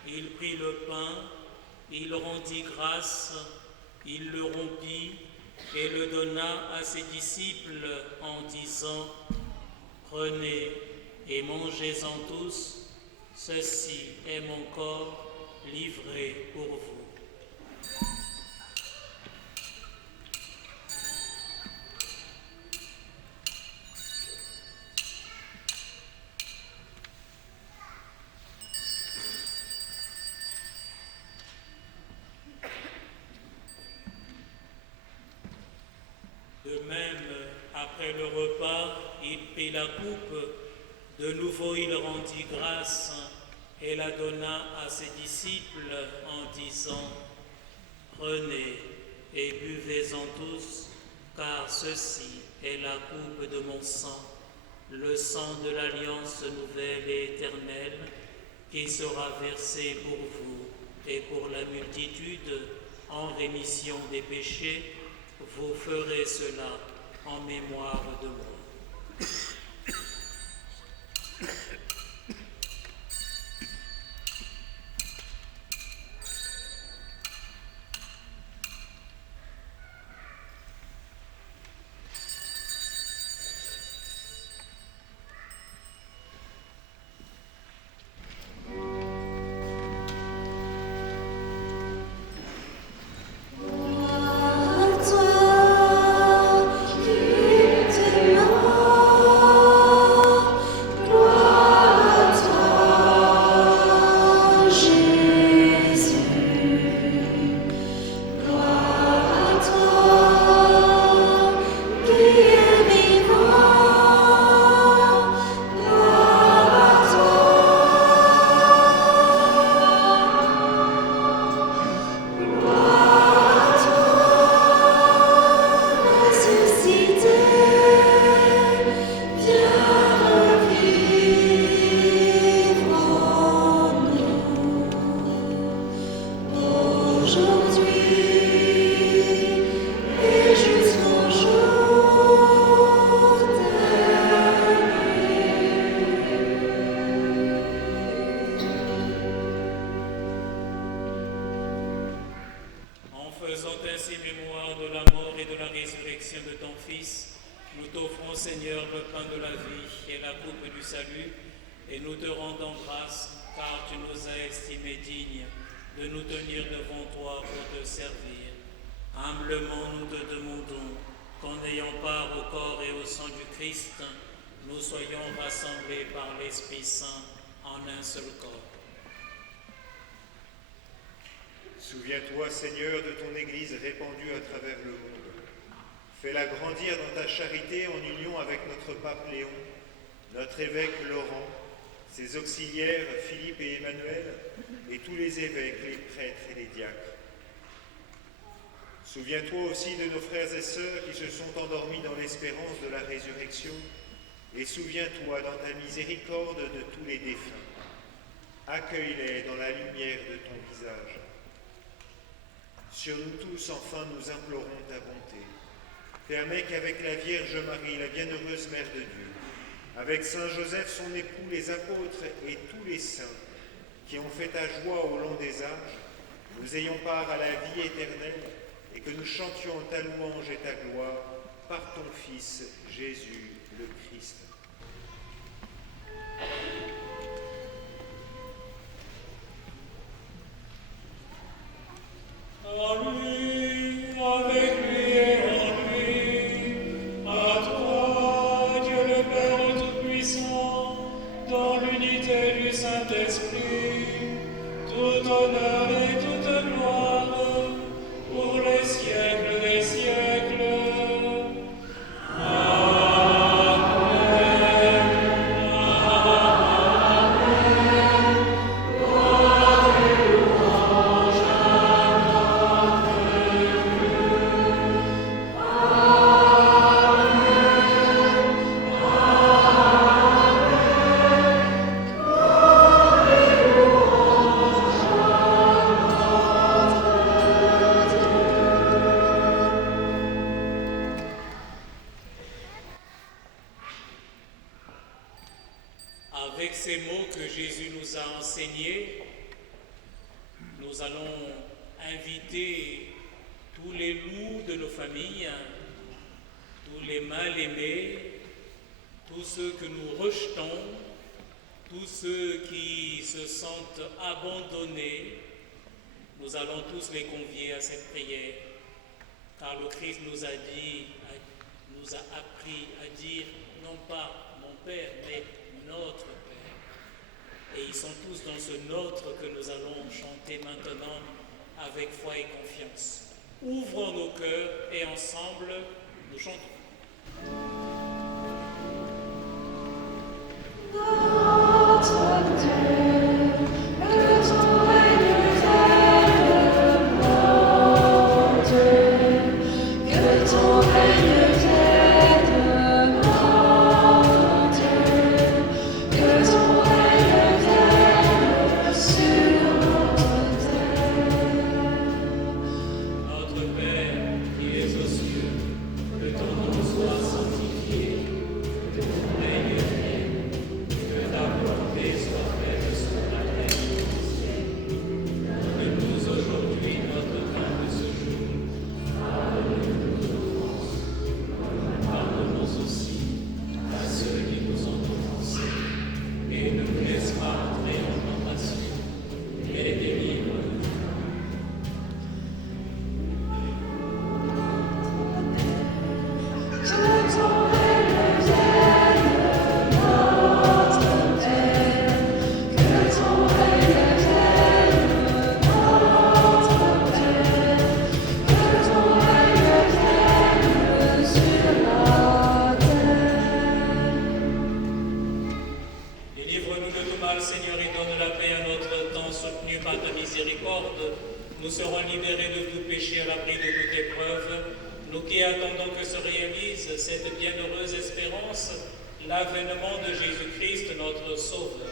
il prit le pain, il rendit grâce, il le rompit et le donna à ses disciples en disant : « Prenez et mangez-en tous, ceci est mon corps livré pour vous. » De même, après le repas, il prit la coupe, de nouveau il rendit grâce et la donna à ses disciples en disant : « Prenez et buvez-en tous, car ceci est la coupe de mon sang, le sang de l'alliance nouvelle et éternelle, qui sera versé pour vous et pour la multitude en rémission des péchés. Vous ferez cela en mémoire de moi. » Toi, qui te Nous t'offrons, Seigneur, le pain de la vie et la coupe du salut, et nous te rendons grâce, car tu nous as estimés dignes de nous tenir devant toi pour te servir. Humblement, nous te demandons qu'en ayant part au corps et au sang du Christ, nous soyons rassemblés par l'Esprit Saint en un seul corps. Souviens-toi, Seigneur, de ton Église répandue à travers le monde. Fais-la grandir dans ta charité en union avec notre pape Léon, notre évêque Laurent, ses auxiliaires Philippe et Emmanuel, et tous les évêques, les prêtres et les diacres. Souviens-toi aussi de nos frères et sœurs qui se sont endormis dans l'espérance de la résurrection, et souviens-toi dans ta miséricorde de tous les défunts. Accueille-les dans la lumière de ton visage. Sur nous tous, enfin, nous implorons ta bonté. Permets qu'avec la Vierge Marie, la bienheureuse Mère de Dieu, avec Saint Joseph, son époux, les apôtres et tous les saints qui ont fait ta joie au long des âges, nous ayons part à la vie éternelle et que nous chantions ta louange et ta gloire par ton Fils, Jésus le Christ. En lui, avec lui et en lui, à toi, Dieu le Père Tout-Puissant, dans l'unité du Saint-Esprit, tout honneur et toute gloire, pour les siècles des siècles. Avec ces mots que Jésus nous a enseignés, nous allons inviter tous les loups de nos familles, tous les mal-aimés, tous ceux que nous rejetons, tous ceux qui se sentent abandonnés. Nous allons tous les convier à cette prière, car le Christ nous a appris à dire non pas mon Père, mais notre Père. Et ils sont tous dans ce nôtre que nous allons chanter maintenant avec foi et confiance. Ouvrons nos cœurs et ensemble nous chantons. Notre Dieu, que ton règne vienne, mon Dieu, que ton règne vienne, mon Dieu, que ton règne vienne sur notre terre. Notre Père qui es aux cieux, que ton nom soit sanctifié, que ton règne vienne, que ta volonté soit faite sur la terre et au ciel. Donne-nous aujourd'hui notre pain de ce jour. Pardonne-nous nos offenses, comme nous pardonnons aussi à ceux qui nous ont offensés. Et ne nous laisse pas entrer en tentation, mais délivre-nous. Que ton règne vienne, notre terre, que ton règne vienne, notre terre, que ton règne vienne sur la terre. Délivre-nous de tout mal, Seigneur, et donne la paix à notre temps, soutenu par ta miséricorde. Nous serons libérés de tout péché à l'abri de toute épreuve. Nous qui attendons que se réalise cette bienheureuse espérance, l'avènement de Jésus-Christ, notre Sauveur.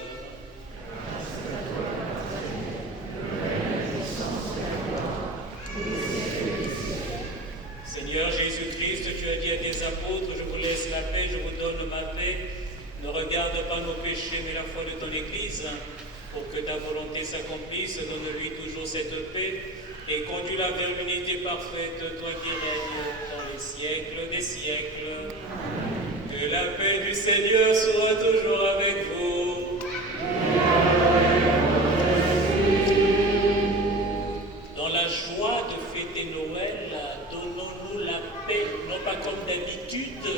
Seigneur Jésus-Christ, tu as dit à tes apôtres, je vous laisse la paix, je vous donne ma paix. Ne regarde pas nos péchés, mais la foi de ton Église. Pour que ta volonté s'accomplisse, donne-lui toujours cette paix et conduis-la vers l'unité parfaite, toi qui règnes dans les des siècles des siècles. Que la paix du Seigneur soit toujours avec vous. Dans la joie de fêter Noël, donnons-nous la paix, non pas comme d'habitude,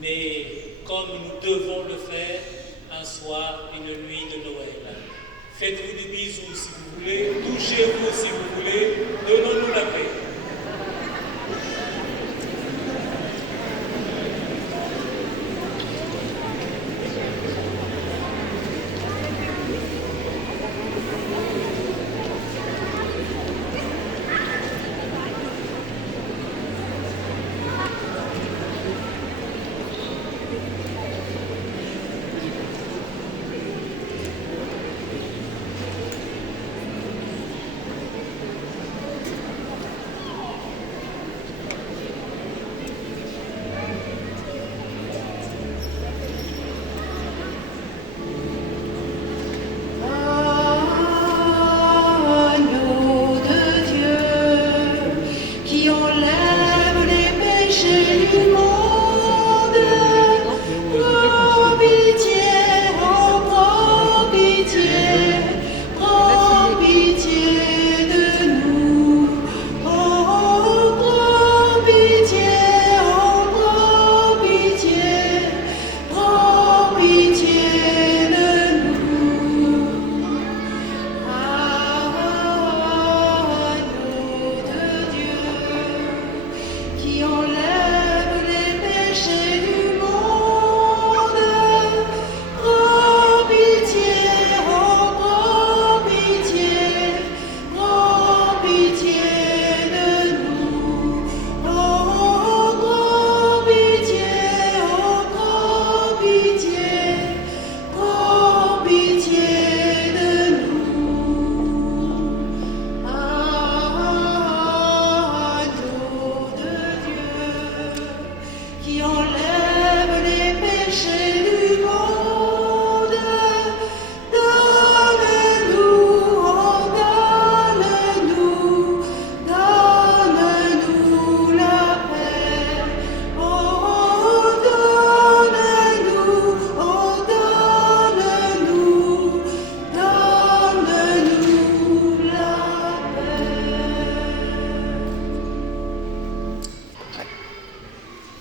mais comme nous devons le faire un soir, une nuit de Noël. Faites-vous des bisous si vous voulez, touchez-vous si vous voulez, donnons-nous la paix.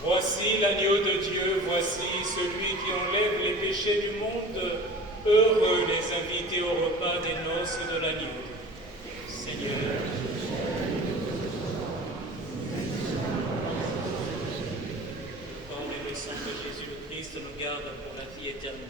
Voici l'agneau de Dieu, voici celui qui enlève les péchés du monde. Heureux les invités au repas des noces de l'agneau. Seigneur, le corps et le sang de Jésus le Christ nous gardent pour la vie éternelle.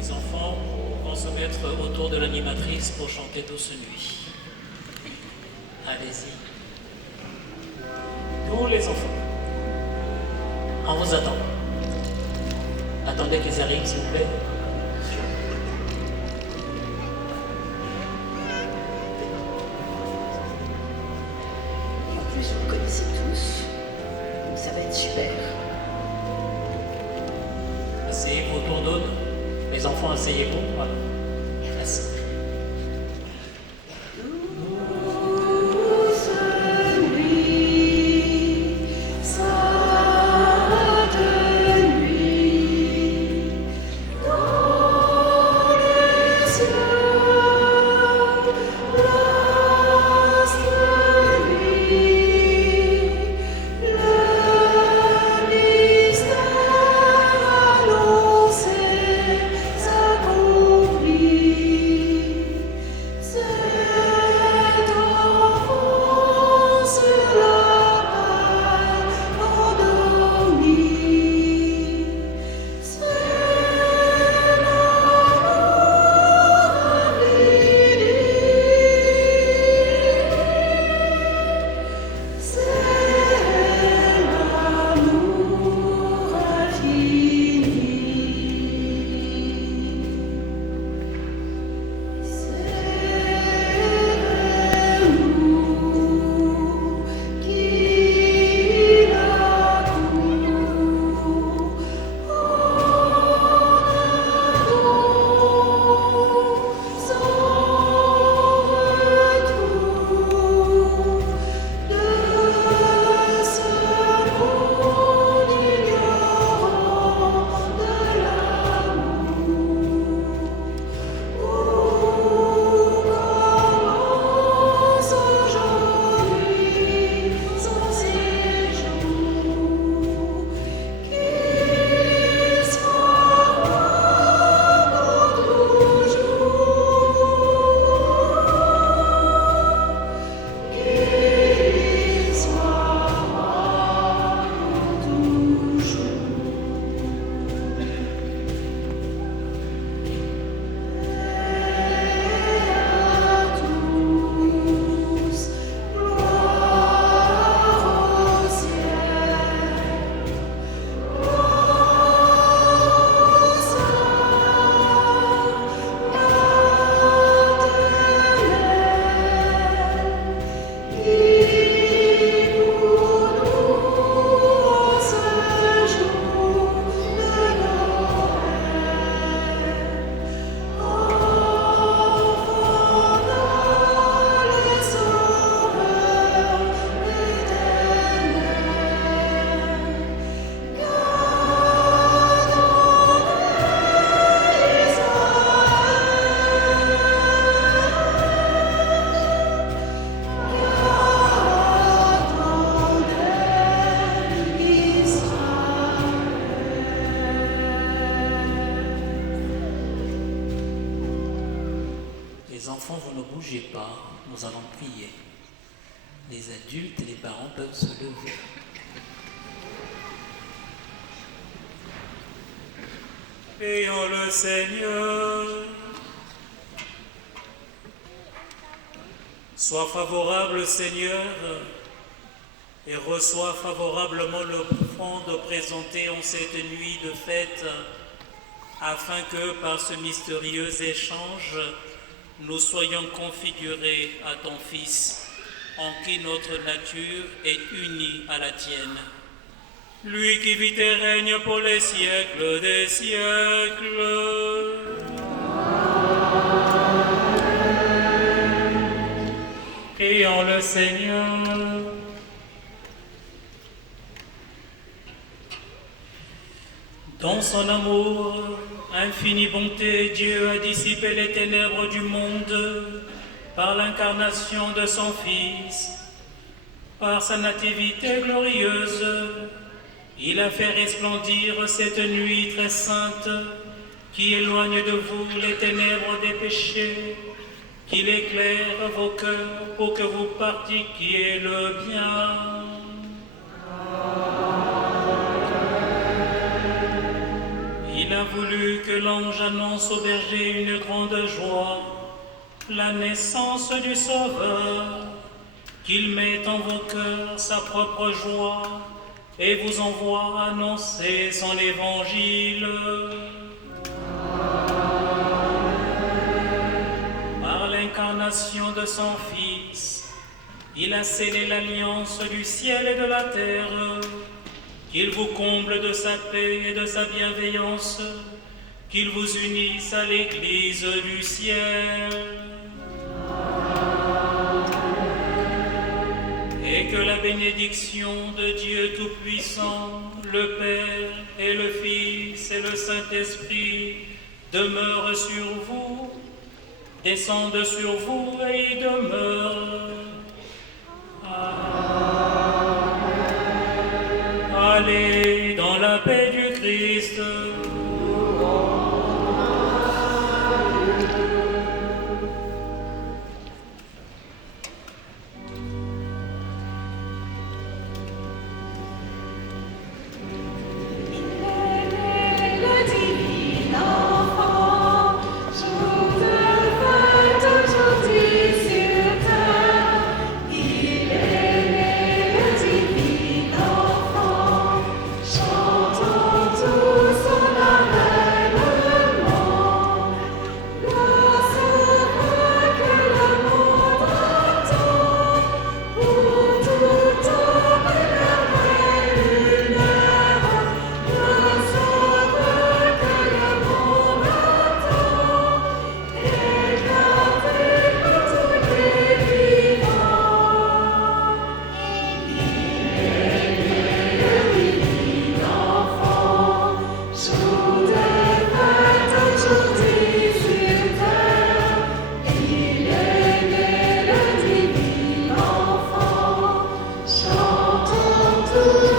Les enfants vont se mettre autour de l'animatrice pour chanter Douce Nuit. Allez-y. Tous les enfants. On vous attend. Attendez qu'ils arrivent, s'il vous plaît. En plus, vous le connaissez tous. ça va être super. Asseyez-vous autour d'eux. Les enfants, asseyez-vous. Voilà. Merci. Les enfants, vous ne bougez pas, nous allons prier. Les adultes et les parents peuvent se lever. Prions le Seigneur. Sois favorable, Seigneur, et reçois favorablement l'offrande présentée en cette nuit de fête, afin que par ce mystérieux échange, nous soyons configurés à ton Fils, en qui notre nature est unie à la tienne. Lui qui vit et règne pour les siècles des siècles. Prions le Seigneur. Dans son amour, infinie bonté, Dieu a dissipé les ténèbres du monde par l'incarnation de son Fils. Par sa nativité glorieuse, il a fait resplendir cette nuit très sainte qui éloigne de vous les ténèbres des péchés, qu'il éclaire vos cœurs pour que vous pratiquiez le bien. Il a voulu que l'ange annonce au berger une grande joie, la naissance du Sauveur, qu'il mette en vos cœurs sa propre joie et vous envoie annoncer son évangile. Par l'incarnation de son Fils, il a scellé l'alliance du ciel et de la terre qu'il vous comble de sa paix et de sa bienveillance, qu'il vous unisse à l'Église du ciel. Et que la bénédiction de Dieu Tout-Puissant, le Père et le Fils et le Saint-Esprit demeure sur vous, descende sur vous et y demeure. Allez dans la paix du Christ. Chantons tous